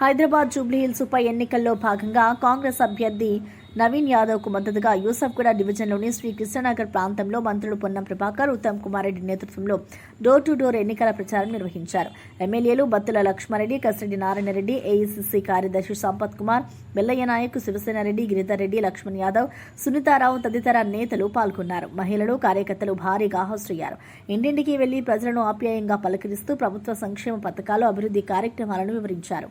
హైదరాబాద్ జూబ్లీహిల్స్ ఉప ఎన్నికల్లో భాగంగా కాంగ్రెస్ అభ్యర్థి నవీన్ యాదవ్కు మద్దతుగా యూసఫ్గూడ డివిజన్లోని శ్రీ కృష్ణనగర్ ప్రాంతంలో మంత్రులు పొన్నం ప్రభాకర్ ఉత్తమ్ కుమార్ రెడ్డి నేతృత్వంలో డోర్ టు డోర్ ఎన్నికల ప్రచారం నిర్వహించారు. ఎమ్మెల్యేలు బత్తుల లక్ష్మారెడ్డి కసిరెడ్డి నారాయణరెడ్డి ఏఐసిసి కార్యదర్శి సంపత్ కుమార్ వెల్లయ్య నాయక్ శివసేన రెడ్డి గిరిధర్ రెడ్డి లక్ష్మణ్ యాదవ్ సునీతారావు తదితర నేతలు పాల్గొన్నారు. మహిళలు కార్యకర్తలు భారీగా హాజరయ్యారు ఇంటింటికి వెళ్ళి ప్రజలను ఆప్యాయంగా పలకరిస్తూ ప్రభుత్వ సంక్షేమ పథకాలు అభివృద్ధి కార్యక్రమాలను వివరించారు.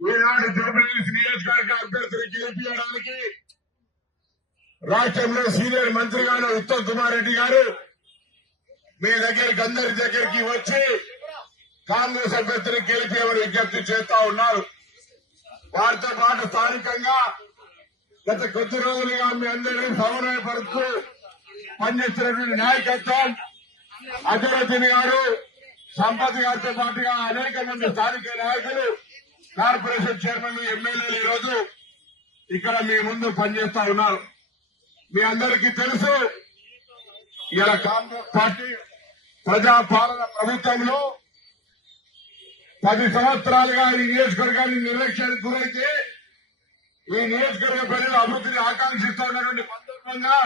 ఈనాడు జూబ్లీహిల్స్ నియోజకవర్గ అభ్యర్థిని గెలిపించడానికి రాష్ట్రంలో సీనియర్ మంత్రిగా ఉన్న ఉత్తమ్ కుమార్ రెడ్డి గారు మీ దగ్గరికి అందరి దగ్గరికి వచ్చి కాంగ్రెస్ అభ్యర్థిని గెలిపేమని విజ్ఞప్తి చేస్తా ఉన్నారు. వారితో పాటు స్థానికంగా గత కొద్ది రోజులుగా మీ అందరినీ సమన్వయపరుస్తూ పనిచేస్తున్నటువంటి నాయకత్వం అభివృద్ధిని గారు సంపత్ గారితో పాటుగా అనేక మంది స్థానిక నాయకులు కార్పొరేషన్ చైర్మన్ ఎమ్మెల్యేలు ఈ రోజు ఇక్కడ మీ ముందు పనిచేస్తా ఉన్నారు. మీ అందరికీ తెలుసు ఇలా కాంగ్రెస్ పార్టీ ప్రజా పాలన ప్రభుత్వంలో పది సంవత్సరాలుగా ఈ నియోజకవర్గాన్ని నిర్లక్ష్యానికి గురైతే ఈ నియోజకవర్గ ప్రజలు అభివృద్ధిని ఆకాంక్షిస్తున్నటువంటి సందర్భంగా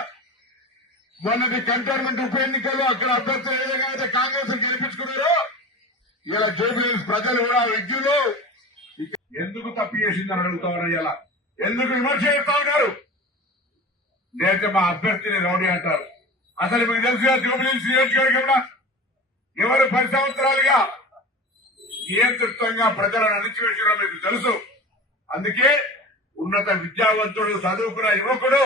మొన్నటి కంటోన్మెంట్ ఉప ఎన్నికల్లో అక్కడ అభ్యర్థులు ఏ విధంగా అయితే కాంగ్రెస్ గెలిపించుకున్నారో ఇలా జేబీఎస్ ప్రజలు కూడా విద్యులు ఎందుకు తప్పు చేసిందని అడుగుతా ఉన్నారు ఇలా? ఎందుకు విమర్శ చేస్తా ఉన్నారు? నేనైతే మా అభ్యర్థిని రౌడీ అంటారు. అసలు మీకు తెలుసు జూబిలీస్ నియోజకవర్గంలో ఎవరు పది సంవత్సరాలుగా నియంతృత్వంగా ప్రజలను అణిచివేసారో మీకు తెలుసు. అందుకే ఉన్నత విద్యావంతుడు చదువుకున్న యువకుడు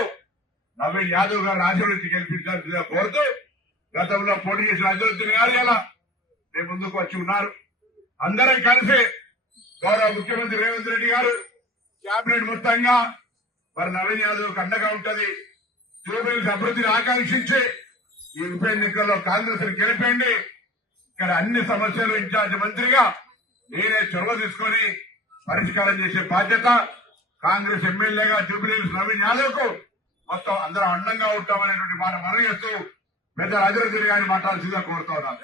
నవీన్ యాదవ్ గారు ఆశీర్వదించి గెలిపించాల్సిందిగా కోరుతూ గతంలో పోటీ చేసిన అభివృద్ధిని గారు ఇలా మీ ముందుకు వచ్చి ఉన్నారు. అందరం కలిసి గౌరవ ముఖ్యమంత్రి రేవంత్ రెడ్డి గారు కేబినెట్ మొత్తంగా మరి నవీన్ యాదవ్ అండగా ఉంటది. జూబిలీస్ అభివృద్ధిని ఆకాంక్షించి ఈ ఉప ఎన్నికల్లో కాంగ్రెస్ గెలిపండి ఇక్కడ అన్ని సమస్యలు ఇన్ఛార్జ్ మంత్రిగా నేనే చొరవ తీసుకొని పరిష్కారం చేసే బాధ్యత కాంగ్రెస్ ఎమ్మెల్యేగా జూబ్లీ నవీన్ యాదవ్కు మొత్తం అందరం అండంగా ఉంటామనేటువంటి మాట మనం చేస్తూ పెద్ద రాజరాజు గారిని మాట్లాడాల్సిందిగా కోరుతా ఉన్నాను.